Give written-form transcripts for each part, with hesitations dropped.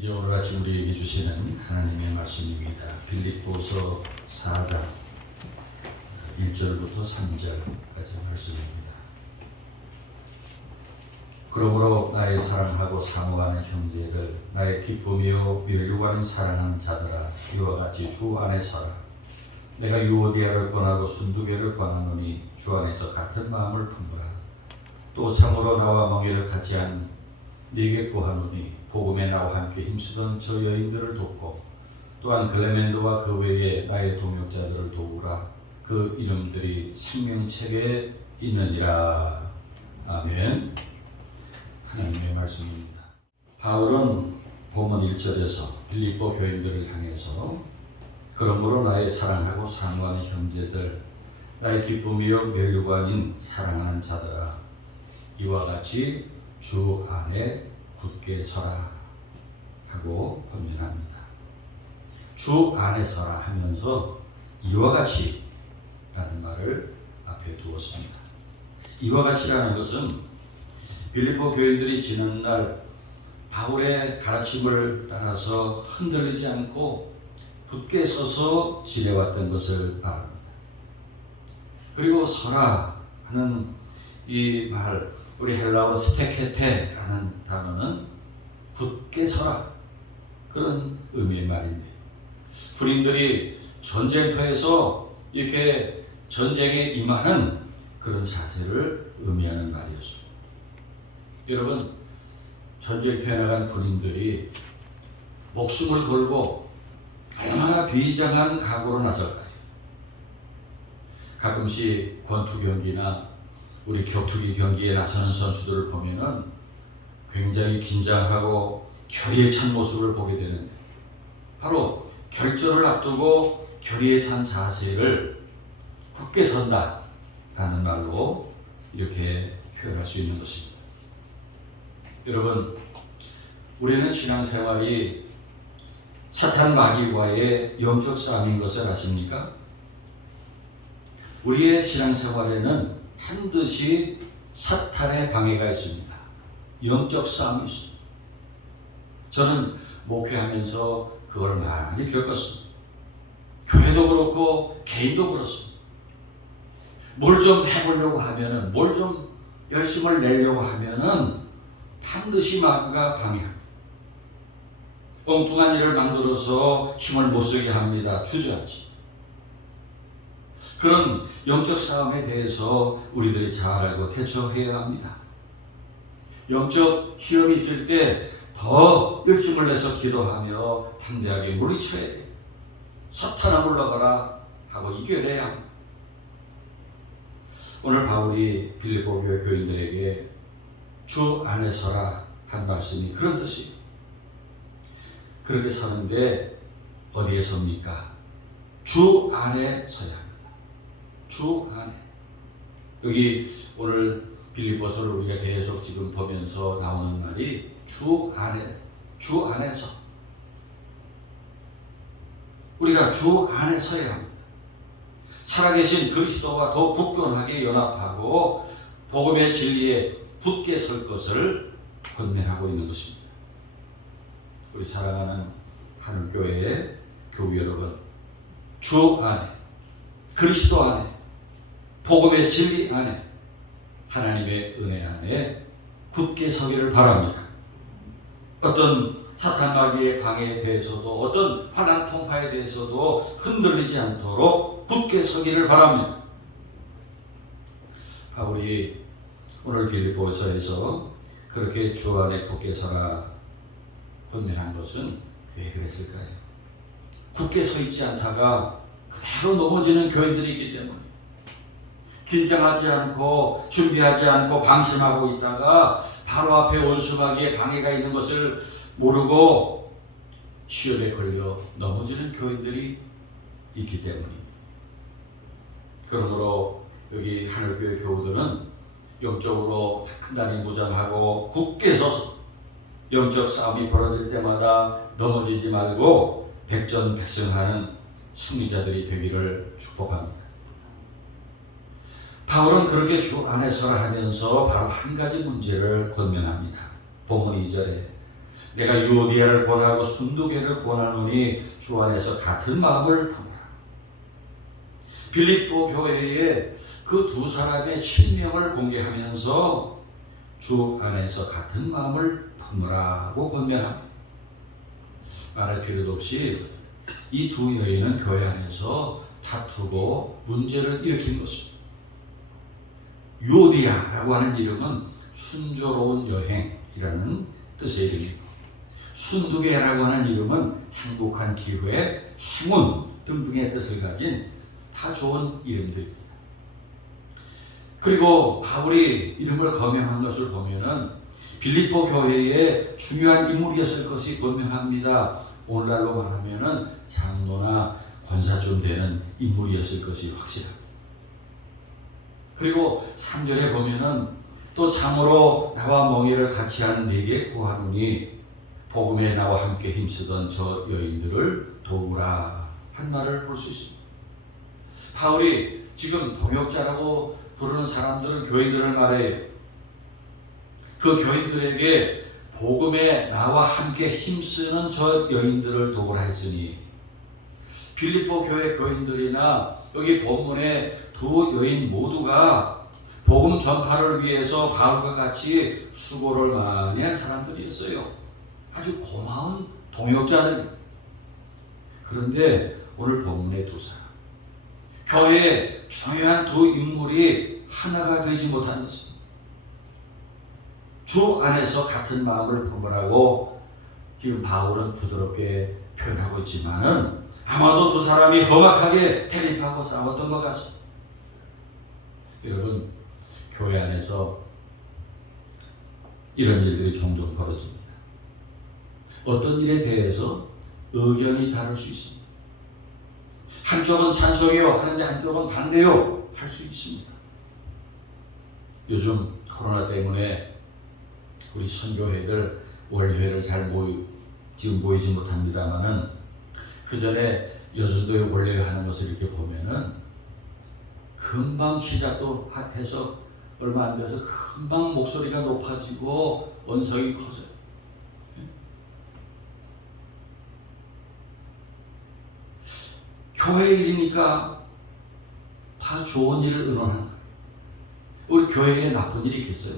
이제 오늘 아침 우리에게 주시는 하나님의 말씀입니다. 빌립보서 4장 1절부터 3절까지 말씀입니다. 그러므로 나의 사랑하고 사모하는 형제들, 나의 기쁨이요 멸류관을 사랑하는 자들아, 이와 같이 주 안에 서라. 내가 유오디아를 권하고 순두개를 권하노니 주 안에서 같은 마음을 품으라. 또 참으로 나와 멍에를 같이 한 네게 구하노니 복음에 나와 함께 힘쓰던 저 여인들을 돕고 또한 글레멘도와 그 외에 나의 동역자들을 도우라. 그 이름들이 생명책에 있느니라. 아멘. 하나님의 말씀입니다. 바울은 본문 1절에서 빌립보 교인들을 향해서 그러므로 나의 사랑하고 사모하는 형제들, 나의 기쁨이요 멸류관인 사랑하는 자들아, 이와 같이 주 안에 굳게 서라 하고 권면합니다. 주 안에 서라 하면서 이와 같이 라는 말을 앞에 두었습니다. 이와 같이라는 것은 빌립보 교인들이 지난날 바울의 가르침을 따라서 흔들리지 않고 굳게 서서 지내왔던 것을 말합니다. 그리고 서라 하는 이 말, 우리 헬라어로 스테케테라는 단어는 굳게 서라, 그런 의미의 말입니다. 군인들이 전쟁터에서 이렇게 전쟁에 임하는 그런 자세를 의미하는 말이었습니다. 여러분, 전쟁터에 나간 군인들이 목숨을 걸고 얼마나 비장한 각오로 나설까요? 가끔씩 권투 경기나 우리 격투기 경기에 나서는 선수들을 보면은 굉장히 긴장하고 결의에 찬 모습을 보게 되는데, 바로 결전을 앞두고 결의에 찬 자세를 굳게 선다라는 말로 이렇게 표현할 수 있는 것입니다. 여러분, 우리는 신앙생활이 사탄 마귀와의 영적 싸움인 것을 아십니까? 우리의 신앙생활에는 반드시 사탄의 방해가 있습니다. 영적 싸움이 있습니다. 저는 목회하면서 그걸 많이 겪었습니다. 교회도 그렇고 개인도 그렇습니다. 뭘 좀 해보려고 하면은, 뭘 좀 열심을 내려고 하면은 반드시 마귀가 방해합니다. 엉뚱한 일을 만들어서 힘을 못 쓰게 합니다. 주저하지. 그런 영적 싸움에 대해서 우리들이 잘 알고 대처해야 합니다. 영적 시험이 있을 때 더 열심을 내서 기도하며 담대하게 물리쳐야 돼요. 사탄아 물러가라 하고 이겨내야 합니다. 오늘 바울이 빌립보 교회 교인들에게 주 안에 서라 한 말씀이 그런 뜻이에요. 그렇게 서는데 어디에 섭니까? 주 안에 서야 합니다. 주 안에. 여기 오늘 빌립보서를 우리가 계속 지금 보면서 나오는 말이 주 안에, 주 안에서. 우리가 주 안에 서야 합니다. 살아계신 그리스도와 더 굳건하게 연합하고 복음의 진리에 굳게 설 것을 권면하고 있는 것입니다. 우리 사랑하는 하늘교회의 교우 여러분, 주 안에, 그리스도 안에, 복음의 진리 안에, 하나님의 은혜 안에 굳게 서기를 바랍니다. 어떤 사탄 마귀의 방해에 대해서도, 어떤 환난 통파에 대해서도 흔들리지 않도록 굳게 서기를 바랍니다. 바울이 오늘 빌립보서에서 그렇게 주 안에 굳게 서라 권면한 것은 왜 그랬을까요? 굳게 서 있지 않다가 그대로 넘어지는 교인들이 있기 때문에, 긴장하지 않고 준비하지 않고 방심하고 있다가 바로 앞에 원수마귀의 방해가 있는 것을 모르고 시험에 걸려 넘어지는 교인들이 있기 때문입니다. 그러므로 여기 하늘교회 교우들은 영적으로 단단히 무장하고 굳게 서서 영적 싸움이 벌어질 때마다 넘어지지 말고 백전백승하는 승리자들이 되기를 축복합니다. 바울은 그렇게 주 안에 서라 하면서 바로 한 가지 문제를 권면합니다. 본문 2절에 내가 유오디아를 권하고 순두계를 권하노니 주 안에서 같은 마음을 품으라. 빌립보 교회에 그 두 사람의 신명을 공개하면서 주 안에서 같은 마음을 품으라고 권면합니다. 말할 필요도 없이 이 두 여인은 교회 안에서 다투고 문제를 일으킨 것입니다. 유오디아라고 하는 이름은 순조로운 여행이라는 뜻의 이름이고, 순두계라고 하는 이름은 행복한 기회, 행운 등등의 뜻을 가진 다 좋은 이름들입니다. 그리고 바울이 이름을 거명한 것을 보면은 빌립보 교회의 중요한 인물이었을 것이 분명합니다. 오늘날로 말하면은 장로나 권사쯤 되는 인물이었을 것이 확실합니다. 그리고 3절에 보면은 또 참으로 나와 멍에를 같이 하는 네게 구하노니 복음에 나와 함께 힘쓰던 저 여인들을 도우라 한 말을 볼 수 있습니다. 바울이 지금 동역자라고 부르는 사람들은 교인들을 말해요. 그 교인들에게 복음에 나와 함께 힘쓰는 저 여인들을 도우라 했으니, 빌립보 교회 교인들이나 여기 본문의 두 여인 모두가 복음 전파를 위해서 바울과 같이 수고를 많이 한 사람들이었어요. 아주 고마운 동역자들. 그런데 오늘 본문의 두 사람, 교회의 중요한 두 인물이 하나가 되지 못한 것입니다. 주 안에서 같은 마음을 품으라고 지금 바울은 부드럽게 표현하고 있지만은 아마도 두 사람이 험악하게 대립하고 싸웠던 것 같습니다. 여러분, 교회 안에서 이런 일들이 종종 벌어집니다. 어떤 일에 대해서 의견이 다를 수 있습니다. 한쪽은 찬성이요 하는데 한쪽은 반대요 할 수 있습니다. 요즘 코로나 때문에 우리 선교회들 월요회를 잘 지금 모이지 못합니다만은 그 전에 여수도에 월요회 하는 것을 이렇게 보면은 금방 시작도 해서 얼마 안 돼서 금방 목소리가 높아지고 언성이 커져요. 교회 일이니까 다 좋은 일을 의논하는 거예요. 우리 교회에 나쁜 일이 있겠어요?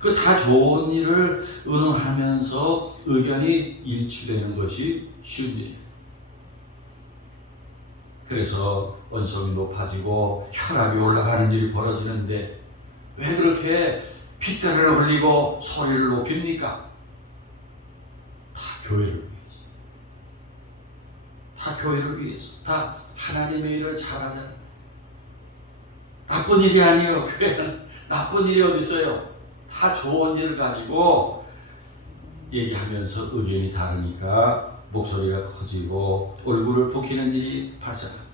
그 다 좋은 일을 의논하면서 의견이 일치되는 것이 쉬운 일이에요. 그래서 언성이 높아지고 혈압이 올라가는 일이 벌어지는데 왜 그렇게 핏대를 흘리고 소리를 높입니까? 다 교회를 위해서. 다 교회를 위해서. 다 하나님의 일을 잘하잖아요. 나쁜 일이 아니에요. 교회는 나쁜 일이 어디 있어요? 다 좋은 일을 가지고 얘기하면서 의견이 다르니까 목소리가 커지고 얼굴을 붉히는 일이 발생합니다.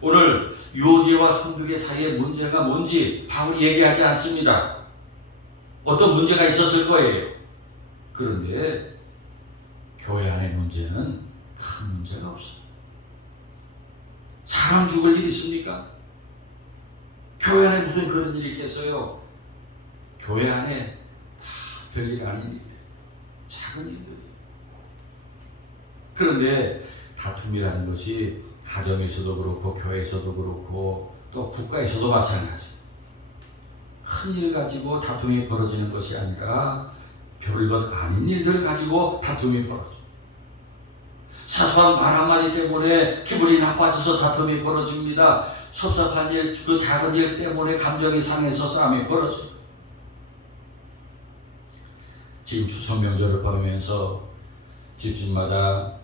오늘 유오디아와 순두계 사이의 문제가 뭔지 바울이 얘기하지 않습니다. 어떤 문제가 있었을 거예요. 그런데 교회 안의 문제는 큰 문제가 없어요. 사람 죽을 일이 있습니까? 교회 안에 무슨 그런 일이 있겠어요? 교회 안에 다 별일 아닌 일들, 작은 일들이. 그런데 다툼이라는 것이 가정에서도 그렇고 교회에서도 그렇고 또 국가에서도 마찬가지. 큰 일 가지고 다툼이 벌어지는 것이 아니라 별것 아닌 일들 가지고 다툼이 벌어져. 사소한 말 한마디 때문에 기분이 나빠져서 다툼이 벌어집니다. 섭섭한 일, 그 작은 일 때문에 감정이 상해서 싸움이 벌어져요. 지금 추석 명절을 보내면서 집집마다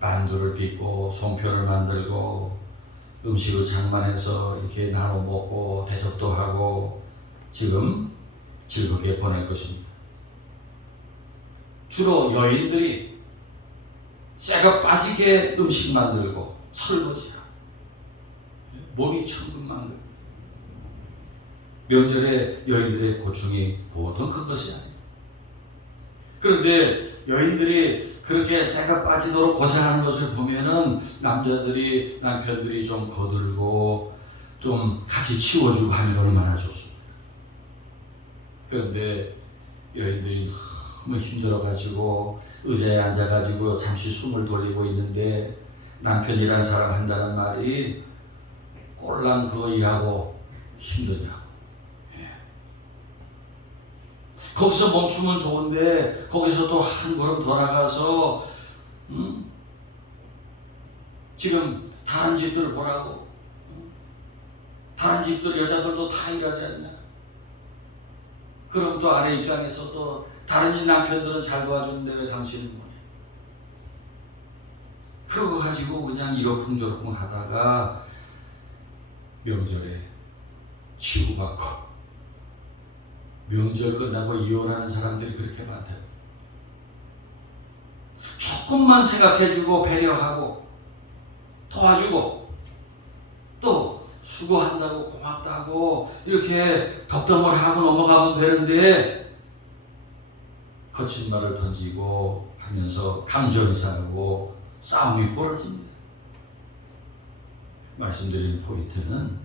만두를 빚고 송편을 만들고 음식을 장만해서 이렇게 나눠 먹고 대접도 하고 지금 즐겁게 보낼 것입니다. 주로 여인들이 쇠가 빠지게 음식 만들고 설거지하고 몸이 천근 만들고, 명절에 여인들의 고충이 보통 큰 것이 아니에요. 그런데 여인들이 그렇게 쇠가 빠지도록 고생하는 것을 보면은 남편들이 좀 거들고 좀 같이 치워주고 하면 얼마나 좋습니까? 그런데 여인들이 너무 힘들어가지고 의자에 앉아가지고 잠시 숨을 돌리고 있는데 남편이란 사람 한다는 말이 꼴랑 그거 일하고 힘드냐고. 예. 거기서 멈추면 좋은데 거기서 또 한 걸음 더 나가서 지금 다른 집들 보라고. 다른 집들 여자들도 다 일하지 않냐. 그럼 또 아내 입장에서도 다른 집 남편들은 잘 도와주는데 왜 당신은 뭐냐. 그러고 가지고 그냥 이러쿵저러쿵 하다가 명절에 치고받고 명절 끝나고 이혼하는 사람들이 그렇게 많다. 조금만 생각해주고 배려하고 도와주고 또 수고한다고 고맙다고 이렇게 덕담을 하고 넘어가면 되는데 거친 말을 던지고 하면서 감정이 상하고 싸움이 벌어집니다. 말씀드린 포인트는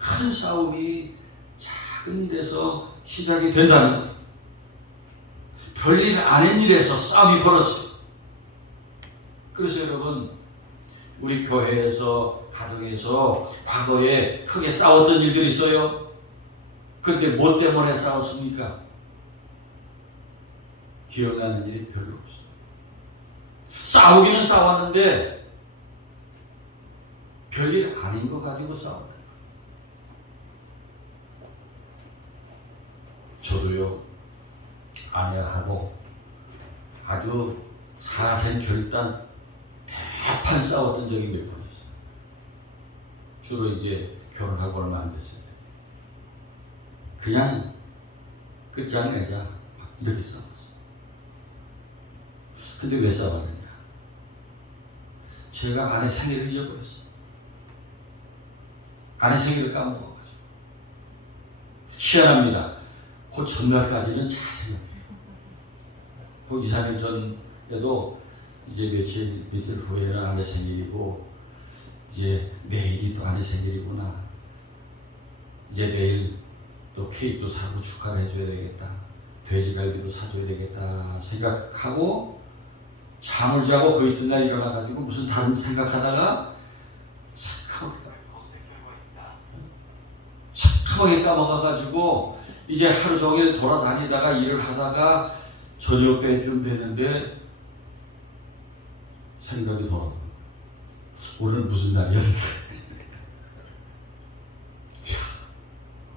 큰 싸움이 작은 일에서 시작이 된다는 것. 별일 아닌 일에서 싸움이 벌어져요. 그래서 여러분, 우리 교회에서, 가정에서 과거에 크게 싸웠던 일들이 있어요. 그런데 뭐 때문에 싸웠습니까? 기억나는 일이 별로 없어요. 싸우기는 싸웠는데 별일 아닌 거 가지고 싸워요. 저도요, 아내하고 아주 사생결단 대판 싸웠던 적이 몇 번 있어요. 주로 이제 결혼하고 얼마 안 됐을 때. 그냥 끝장내자 이렇게 싸웠어요. 근데 왜 싸웠느냐? 제가 아내 생일을 잊어버렸어요. 아내 생일을 까먹어가지고. 희한합니다. 그 전날까지는 잘 생각해요. 그 2, 3일 전에도 이제 며칠 후에는 아내 생일이고, 이제 내일이 또 아내 생일이구나. 이제 내일 또 케이크도 사고 축하를 해줘야 되겠다. 돼지갈비도 사줘야 되겠다 생각하고 잠을 자고 그 이튿날 일어나가지고 무슨 다른 생각하다가 착하게 까먹어가지고 이제 하루 종일 돌아다니다가 일을 하다가 저녁 때쯤 됐는데 생각이 돌아오고 오늘 무슨 날이었어?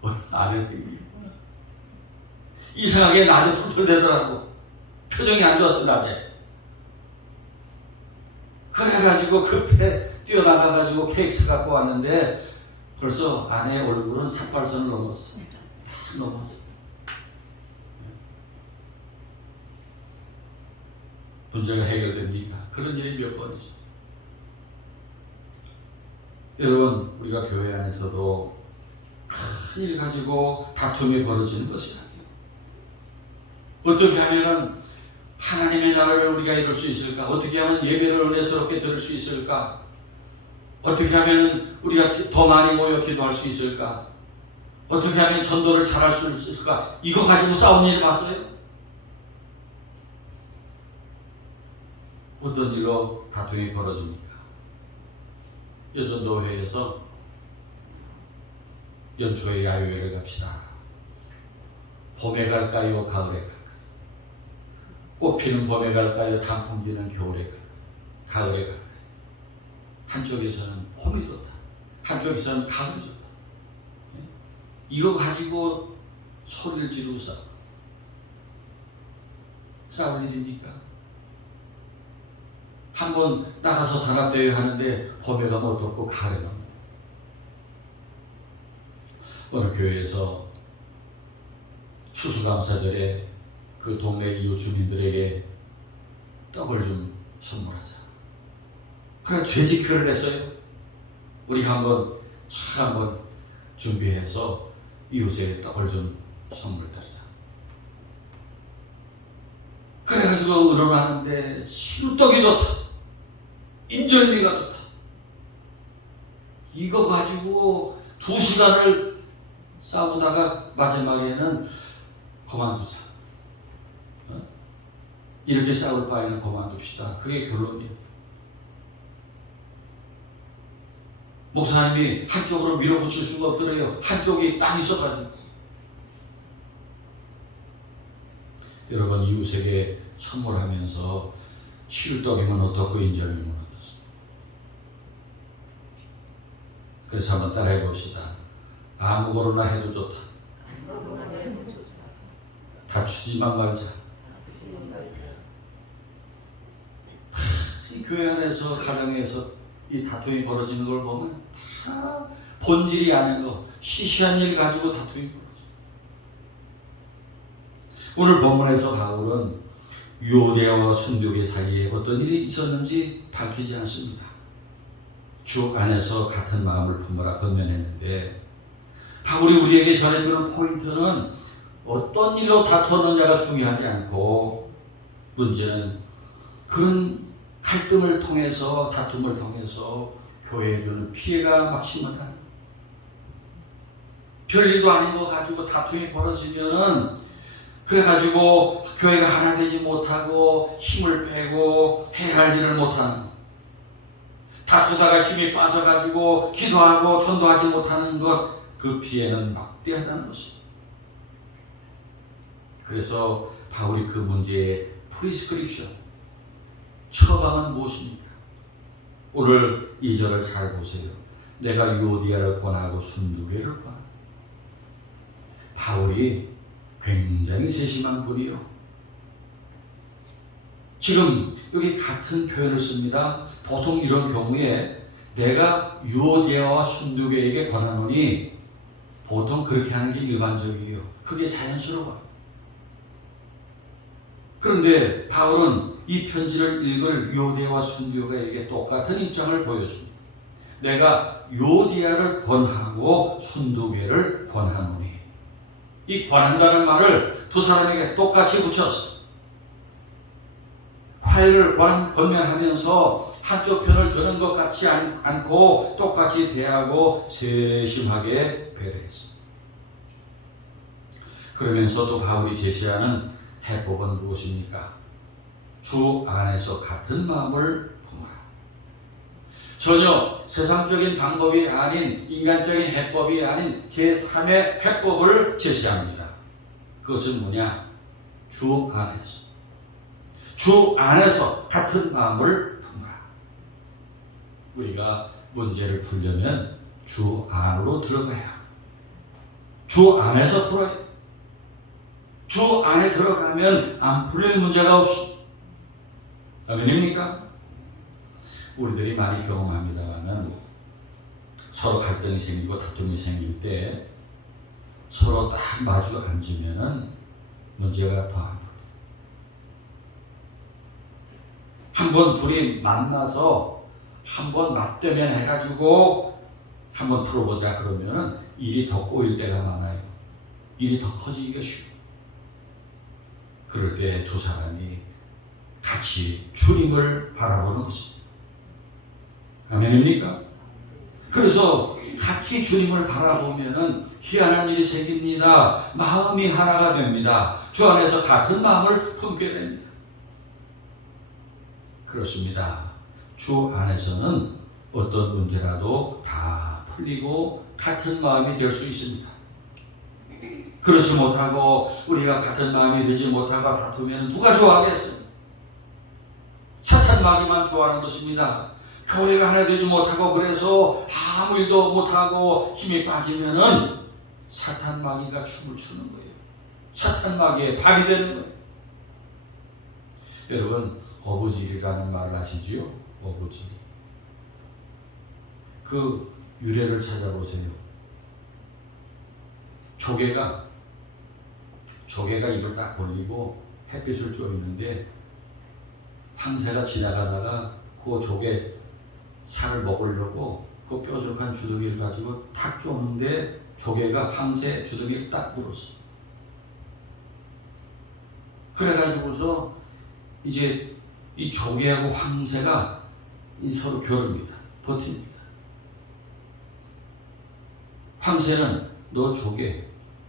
오늘 아내 생일이구나. 이상하게 낮에 툴툴대더라고. 표정이 안 좋았어 낮에. 그래가지고 급해 뛰어나가가지고 케이크 사갖고 왔는데 벌써 아내의 얼굴은 삭발선을 넘었어. 다 넘었어. 문제가 해결됩니까? 그런 일이 몇 번이죠. 여러분, 우리가 교회 안에서도 큰 일 가지고 다툼이 벌어지는 것이 아니에요. 어떻게 하면은 하나님의 나라를 우리가 이룰 수 있을까? 어떻게 하면 예배를 은혜스럽게 들을 수 있을까? 어떻게 하면 우리가 더 많이 모여 기도할 수 있을까? 어떻게 하면 전도를 잘할 수 있을까? 이거 가지고 싸운 일 봤어요? 어떤 일로 다툼이 벌어집니까? 여전도회에서 연초에 야유회를 갑시다. 봄에 갈까요? 가을에 갈까요? 꽃피는 봄에 갈까요? 단풍지는 겨울에 갈까요? 가을에 갈까요? 한쪽에서는 봄이 좋다. 한쪽에서는 가을이 좋다. 이거 가지고 소리를 지르고 싸울 일입니까? 한번 나가서 단합대회 하는데 봄에 가면 어떻고 가을에 가면. 오늘 교회에서 추수감사절에 그 동네 이웃 주민들에게 떡을 좀 선물하자. 그래 죄직표를 냈어요. 우리가 한번 준비해서 이웃에 떡을 좀 선물 드리자. 그래가지고 의논하는데 시루떡이 좋다. 인절미가 좋다. 이거 가지고 2시간을 싸우다가 마지막에는 그만두자. 이렇게 싸울 바에는 그만둡시다. 그게 결론이에요. 목사님이 한쪽으로 밀어붙일 수가 없더래요. 한쪽이 딱 있어가지고. 여러분, 이웃에게 선물하면서 시루떡이면 어떻고 인절미면 어떻습니까? 그래서 한번 따라해 봅시다. 아무거나 해도 좋다. 다투지만 말자. 이 교회 안에서, 가정에서 이 다툼이 벌어지는 걸 보면 다 본질이 아닌 거, 시시한 일 가지고 다툼이 벌어져. 오늘 본문에서 바울은 유오디아와 순교계 사이에 어떤 일이 있었는지 밝히지 않습니다. 주 안에서 같은 마음을 품으라 권면했는데, 바울이 우리에게 전해주는 포인트는 어떤 일로 다투었느냐가 중요하지 않고, 문제는 그런 갈등을 통해서, 다툼을 통해서 교회에 주는 피해가 막심하다. 별일도 아닌 거 가지고 다툼이 벌어지면은, 그래가지고 교회가 하나 되지 못하고 힘을 빼고 해야 할 일을 못하는 것, 다투다가 힘이 빠져가지고 기도하고 전도하지 못하는 것, 그 피해는 막대하다는 것입니다. 그래서 바울이 그 문제의 프리스크립션, 처방은 무엇입니까? 오늘 2절을 잘 보세요. 내가 유오디아를 권하고 순두개를 권하고. 바울이 굉장히 세심한 분이요. 지금 여기 같은 표현을 씁니다. 보통 이런 경우에 내가 유오디아와 순두개에게 권하노니, 보통 그렇게 하는 게 일반적이에요. 그게 자연스러워요. 그런데 바울은 이 편지를 읽을 유오디아와 순두개에게 똑같은 입장을 보여줍니다. 내가 유오디아를 권하고 순두개를 권하노니. 이 권한다는 말을 두 사람에게 똑같이 붙였어. 화해를 권면하면서 한쪽 편을 드는 것 같지 않고 똑같이 대하고 세심하게 배려했어. 그러면서도 바울이 제시하는 해법은 무엇입니까? 주 안에서 같은 마음을 품어라. 전혀 세상적인 방법이 아닌, 인간적인 해법이 아닌 제3의 해법을 제시합니다. 그것은 뭐냐? 주 안에서. 주 안에서 같은 마음을 품어라. 우리가 문제를 풀려면 주 안으로 들어가야, 주 안에서 풀어야 돼. 주 안에 들어가면 안 풀릴 문제가 없어. 아멘입니까? 우리들이 많이 경험합니다만은, 서로 갈등이 생기고 다툼이 생길 때 서로 딱 마주 앉으면은 문제가 더 안 풀려. 한번 둘이 만나서 한번 맞대면 해가지고 한번 풀어보자 그러면은 일이 더 꼬일 때가 많아요. 일이 더 커지기가 쉬워. 그럴 때 두 사람이 같이 주님을 바라보는 것입니다. 아멘입니까? 그래서 같이 주님을 바라보면은 희한한 일이 생깁니다. 마음이 하나가 됩니다. 주 안에서 같은 마음을 품게 됩니다. 그렇습니다. 주 안에서는 어떤 문제라도 다 풀리고 같은 마음이 될 수 있습니다. 그렇지 못하고 우리가 같은 마음이 되지 못하고 다투면 누가 좋아하겠어요? 사탄 마귀만 좋아하는 것입니다. 교회가 하나 되지 못하고 그래서 아무 일도 못하고 힘이 빠지면은 사탄 마귀가 춤을 추는 거예요. 사탄 마귀의 발이 되는 거예요. 여러분, 어부지리라는 말을 아시지요? 어부지리. 그 유래를 찾아보세요. 조개가 입을 딱 벌리고 햇빛을 쬐있는데 황새가 지나가다가 그 조개 살을 먹으려고 그 뾰족한 주둥이를 가지고 탁 쪼는데 조개가 황새 주둥이를 딱 물었어. 그래가지고서 이제 이 조개하고 황새가 서로 겨룹니다. 버팁니다. 황새는 너 조개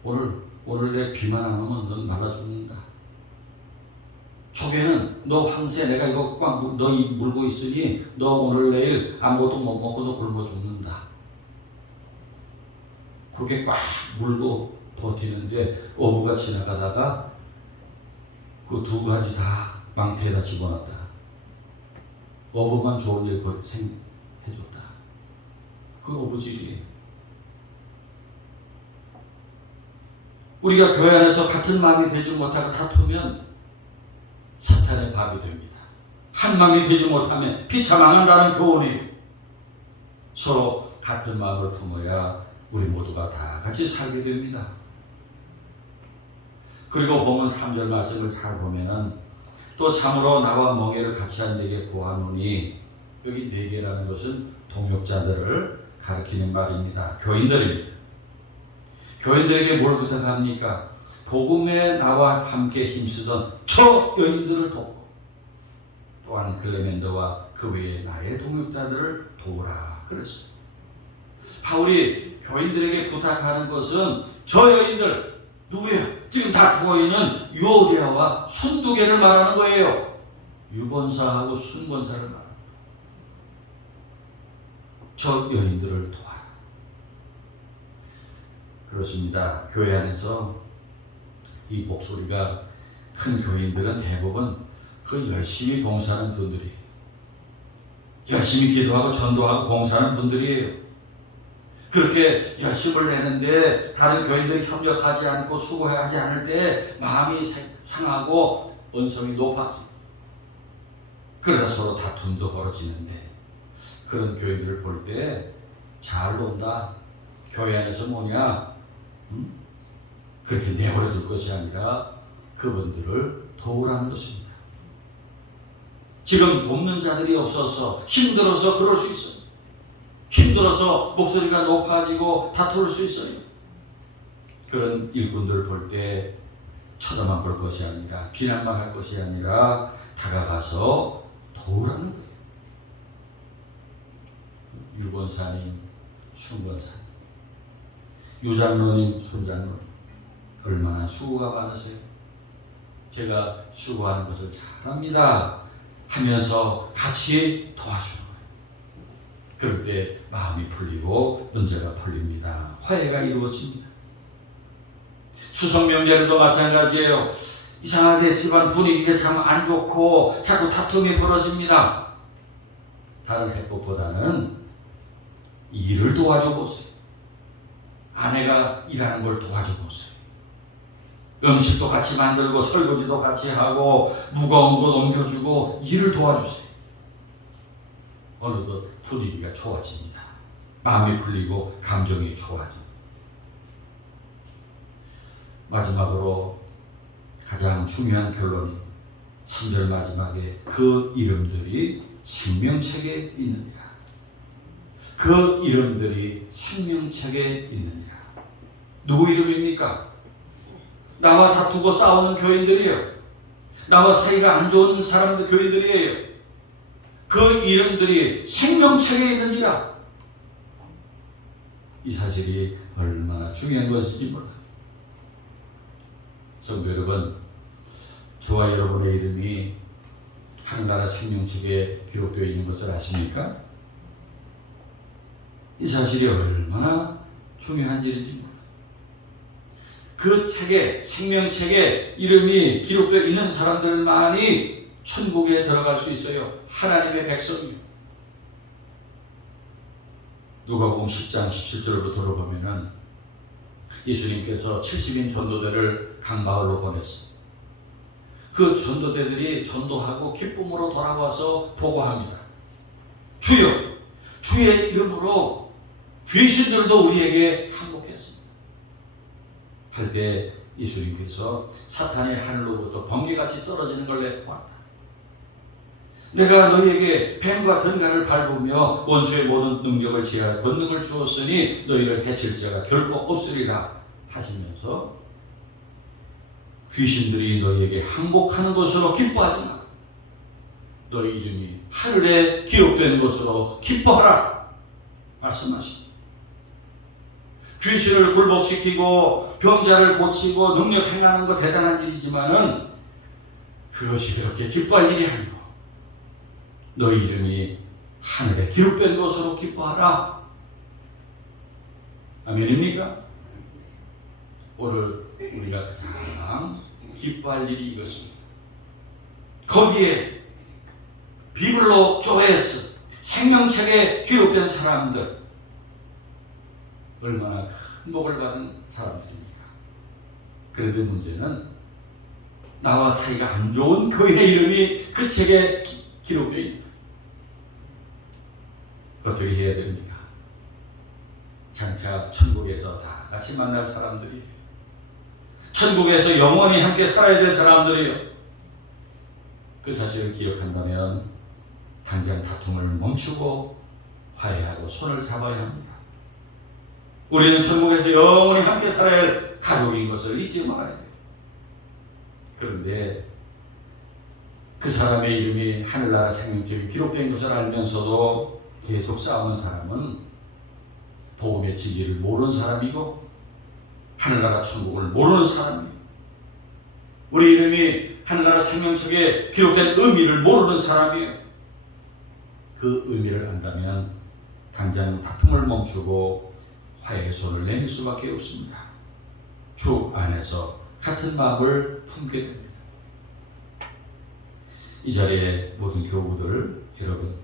오늘 내 비만 안 오면 넌 말라 죽는다. 조개는 너 황새 내가 이거 꽉 너 물고 있으니 너 오늘 내일 아무것도 못 먹고 너 굶어 죽는다. 그렇게 꽉 물고 버티는데 어부가 지나가다가 그 두 가지 다 망태에다 집어넣었다. 어부만 좋은 일 해줬다. 그 어부질이 우리가 교회 안에서 같은 마음이 되지 못하고 다투면 사탄의 밥이 됩니다. 한 마음이 되지 못하면 비참망한다는 교훈이에요. 서로 같은 마음을 품어야 우리 모두가 다 같이 살게 됩니다. 그리고 보면 3절 말씀을 잘 보면은 또 참으로 나와 멍에를 같이 한 네게 구하노니, 여기 네게라는 것은 동역자들을 가리키는 말입니다. 교인들입니다. 교인들에게 뭘 부탁합니까? 복음에 나와 함께 힘쓰던 저 여인들을 돕고 또한 글레멘더와 그 외에 나의 동역자들을 도우라 그랬어요. 바울이 교인들에게 부탁하는 것은 저 여인들 누구예요? 지금 다투고 있는 유오디아와 순두개를 말하는 거예요. 유본사하고 순본사를 말하는 거예요. 저 여인들을 도와라. 그렇습니다. 교회 안에서 이 목소리가 큰 교인들은 대부분 그 열심히 봉사하는 분들이에요. 열심히 기도하고 전도하고 봉사하는 분들이에요. 그렇게 열심을 내는데 다른 교인들이 협력하지 않고 수고하지 않을 때 마음이 상하고 언성이 높아집니다. 그러다 서로 다툼도 벌어지는데 그런 교인들을 볼 때 잘 논다. 교회 안에서 뭐냐? 그렇게 내버려 둘 것이 아니라 그분들을 도우라는 것입니다. 지금 돕는 자들이 없어서 힘들어서 그럴 수 있어요. 힘들어서 목소리가 높아지고 다툴 수 있어요. 그런 일꾼들을 볼 때 쳐다만 볼 것이 아니라 비난만 할 것이 아니라 다가가서 도우라는 거예요. 유권사님, 순권사님, 유장로님, 순장로님 얼마나 수고가 많으세요? 제가 수고하는 것을 잘합니다 하면서 같이 도와주는 거예요. 그럴 때 마음이 풀리고 문제가 풀립니다. 화해가 이루어집니다. 추석 명절에도 마찬가지예요. 이상하게 집안 분위기가 참 안 좋고 자꾸 다툼이 벌어집니다. 다른 해법보다는 일을 도와줘 보세요. 아내가 일하는 걸 도와줘 보세요. 음식도 같이 만들고 설거지도 같이 하고 무거운 거 넘겨주고 일을 도와주세요. 어느덧 분위기가 좋아집니다. 마음이 풀리고 감정이 좋아집니다. 마지막으로 가장 중요한 결론이 3절 마지막에 그 이름들이 생명책에 있느니라. 그 이름들이 생명책에 있느니라. 누구 이름입니까? 나와 다투고 싸우는 교인들이에요. 나와 사이가 안 좋은 사람들 교인들이에요. 그 이름들이 생명책에 있느니라. 이 사실이 얼마나 중요한 것인지 몰라요. 성도 여러분, 저와 여러분의 이름이 하늘나라 생명책에 기록되어 있는 것을 아십니까? 이 사실이 얼마나 중요한 일인지 몰라요. 그 책에, 생명책에 이름이 기록되어 있는 사람들만이 천국에 들어갈 수 있어요. 하나님의 백성이요. 누가복음 10장 17절부터 보면은 예수님께서 70인 전도대를 각 마을로 보냈어요. 그 전도대들이 전도하고 기쁨으로 돌아와서 보고합니다. 주여, 주의 이름으로 귀신들도 우리에게 항복했습니다. 할 때 예수님께서 사탄이 하늘로부터 번개같이 떨어지는 걸 내보았다. 내가 너희에게 뱀과 전갈을 밟으며 원수의 모든 능력을 제할 권능을 주었으니 너희를 해칠 자가 결코 없으리라 하시면서 귀신들이 너희에게 항복하는 것으로 기뻐하지 마. 너희 이름이 하늘에 기록된 것으로 기뻐하라 말씀하십니다. 귀신을 굴복시키고 병자를 고치고 능력 행하는 거 대단한 일이지만은 그것이 그렇게 기뻐할 일이 아니고 너희 이름이 하늘에 기록된 것으로 기뻐하라. 아멘입니까? 오늘 우리가 가장 기뻐할 일이 이것입니다. 거기에 비블로 조에스 생명책에 기록된 사람들, 얼마나 큰 복을 받은 사람들입니까? 그런데 문제는 나와 사이가 안 좋은 교인의 이름이 그 책에 기록되어 있는 거예요. 어떻게 해야 됩니까? 장차 천국에서 다 같이 만날 사람들이에요. 천국에서 영원히 함께 살아야 될 사람들이에요. 그 사실을 기억한다면 당장 다툼을 멈추고 화해하고 손을 잡아야 합니다. 우리는 천국에서 영원히 함께 살아야 할 가족인 것을 잊지 말아야 해요. 그런데 그 사람의 이름이 하늘나라 생명책에 기록된 것을 알면서도 계속 싸우는 사람은 복음의 진리를 모르는 사람이고 하늘나라 천국을 모르는 사람이에요. 우리 이름이 하늘나라 생명책에 기록된 의미를 모르는 사람이에요. 그 의미를 안다면 당장 다툼을 멈추고 화해의 손을 내밀 수밖에 없습니다. 주 안에서 같은 마음을 품게 됩니다. 이 자리에 모든 교우들 여러분,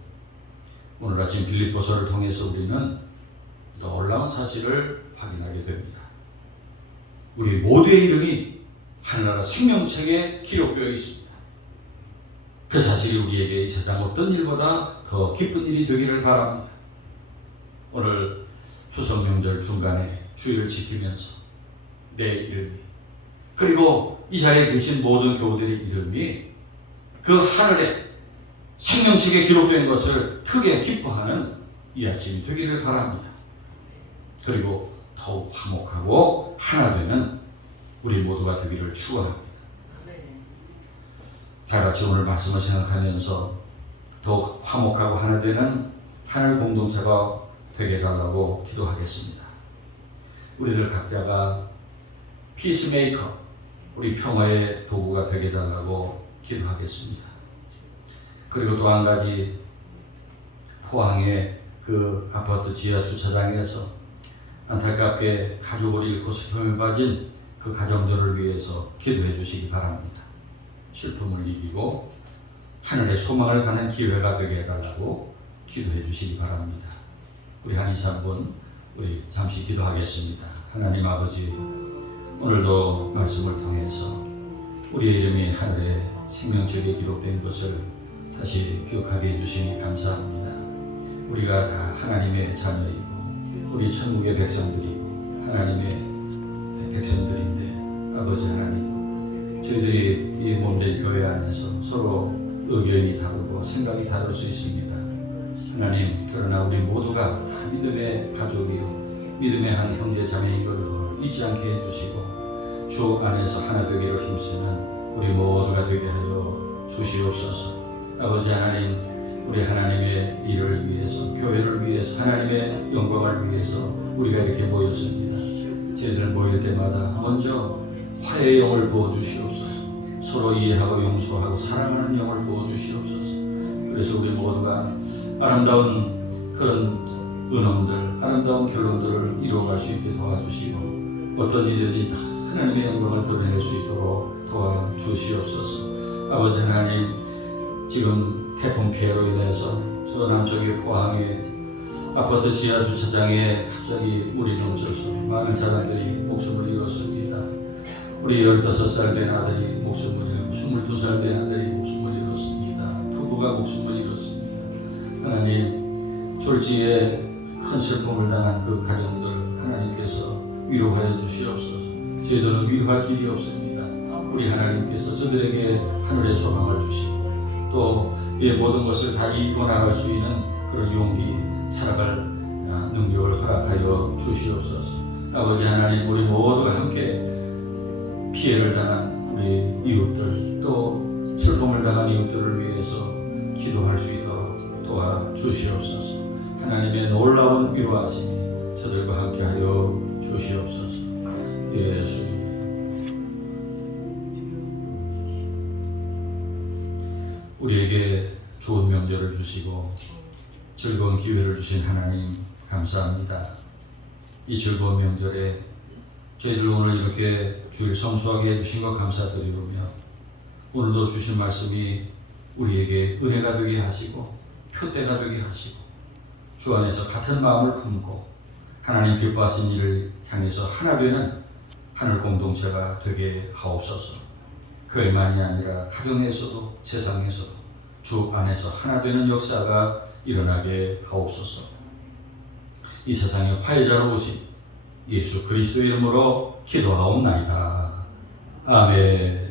오늘 아침 빌립보서를 통해서 우리는 놀라운 사실을 확인하게 됩니다. 우리 모두의 이름이 하늘나라 생명책에 기록되어 있습니다. 그 사실이 우리에게 이 세상 어떤 일보다 더 기쁜 일이 되기를 바랍니다. 오늘 추석 명절 중간에 주일을 지키면서 내 이름이, 그리고 이 자리에 계신 모든 교우들의 이름이 그 하늘에 생명책에 기록된 것을 크게 기뻐하는 이 아침이 되기를 바랍니다. 그리고 더욱 화목하고 하나 되는 우리 모두가 되기를 축원합니다. 다 같이 오늘 말씀을 생각하면서 더욱 화목하고 하나 되는 하늘 공동체가 되게 해달라고 기도하겠습니다. 우리들 각자가 피스메이커, 우리 평화의 도구가 되게 해달라고 기도하겠습니다. 그리고 또 한 가지, 포항의 그 아파트 지하 주차장에서 안타깝게 가족을 잃고 슬픔에 빠진 그 가정들을 위해서 기도해 주시기 바랍니다. 슬픔을 이기고 하늘의 소망을 가는 기회가 되게 해달라고 기도해 주시기 바랍니다. 우리 한 2, 3분 우리 잠시 기도하겠습니다. 하나님 아버지, 오늘도 말씀을 통해서 우리의 이름이 하늘의 생명책에 기록된 것을 다시 기억하게 해주시니 감사합니다. 우리가 다 하나님의 자녀이고 우리 천국의 백성들이고 하나님의 백성들인데, 아버지 하나님, 저희들이 이 몸된 교회 안에서 서로 의견이 다르고 생각이 다를 수 있습니다. 하나님, 그러나 우리 모두가 다 믿음의 가족이요 믿음의 한 형제 자매인 것을 잊지 않게 해주시고 주 안에서 하나 되기를 힘쓰는 우리 모두가 되게 하여 주시옵소서. 아버지 하나님, 우리 하나님의 일을 위해서, 교회를 위해서, 하나님의 영광을 위해서 우리가 이렇게 모였습니다. 저희들 모일 때마다 먼저 화해의 영을 부어주시옵소서. 서로 이해하고 용서하고 사랑하는 영을 부어주시옵소서. 그래서 우리 모두가 아름다운 그런 은엄들, 아름다운 결론들을 이루어갈 수 있게 도와주시고 어떤 일들이 다 하나님의 영광을 드러낼 수 있도록 도와주시옵소서. 아버지 하나님, 지금 태풍 피해로 인해서 저 남쪽의 포항의 아파트 지하 주차장에 갑자기 물이 넘쳐서 많은 사람들이 목숨을 잃었습니다. 우리 15살 된 아들이 목숨을 잃고 22살 된 아들이 목숨을 잃었습니다. 부부가 목숨을 잃었습니다. 하나님, 졸지에 큰 슬픔을 당한 그 가정들 하나님께서 위로하여 주시옵소서. 저희들은 위로할 길이 없습니다. 우리 하나님께서 저들에게 하늘의 소망을 주시고 또 이 모든 것을 다 이기고 나갈 수 있는 그런 용기, 살아갈 능력을 허락하여 주시옵소서. 아버지 하나님, 우리 모두가 함께 피해를 당한 우리 이웃들, 또 슬픔을 당한 이웃들을 위해서 기도할 수 있도록 도와주시옵소서. 하나님의 놀라운 위로하심이 저들과 함께하여 주시옵소서. 예수님. 우리에게 좋은 명절을 주시고 즐거운 기회를 주신 하나님 감사합니다. 이 즐거운 명절에 저희들 오늘 이렇게 주일 성수하게 해주신 것 감사드리오며 오늘도 주신 말씀이 우리에게 은혜가 되게 하시고 표대가 되게 하시고 주 안에서 같은 마음을 품고 하나님 기뻐하신 일을 향해서 하나 되는 하늘 공동체가 되게 하옵소서. 교회만이 아니라 가정에서도 세상에서도 주 안에서 하나 되는 역사가 일어나게 하옵소서. 이 세상에 화해자로 오신 예수 그리스도 이름으로 기도하옵나이다. 아멘.